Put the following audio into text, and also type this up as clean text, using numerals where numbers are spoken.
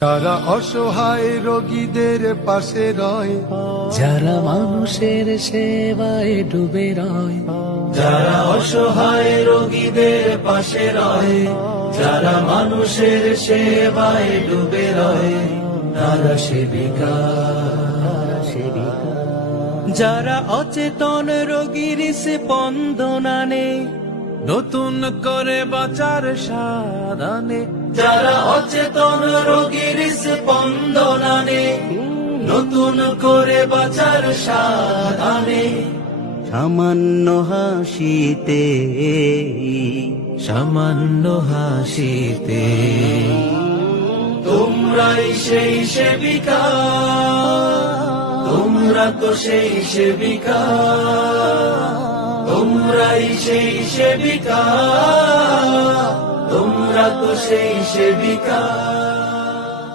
তারা অসহায় রোগীদের পাশে রয়, যারা মানুষের সেবায় ডুবে রয়, যারা অসহায় রোগীদের পাশে রয়, যারা মানুষের সেবায় ডুবে রয়, তারা সেবিকা। যারা অচেতন রোগীর স্পন্দনানে নতুন করে বাঁচার সাধনে, যারা অচেতন রোগীর স্পন্দনানে নতুন করে বাঁচার সাধনে, সামান্য হাসিতে সামান্য হাসিতে তোমরাই সেই সেবিকা, তোমরা তো সেই সেবিকা, তোমরাই সেই সেবিকা, তোমরা তো সেই সেবিকা।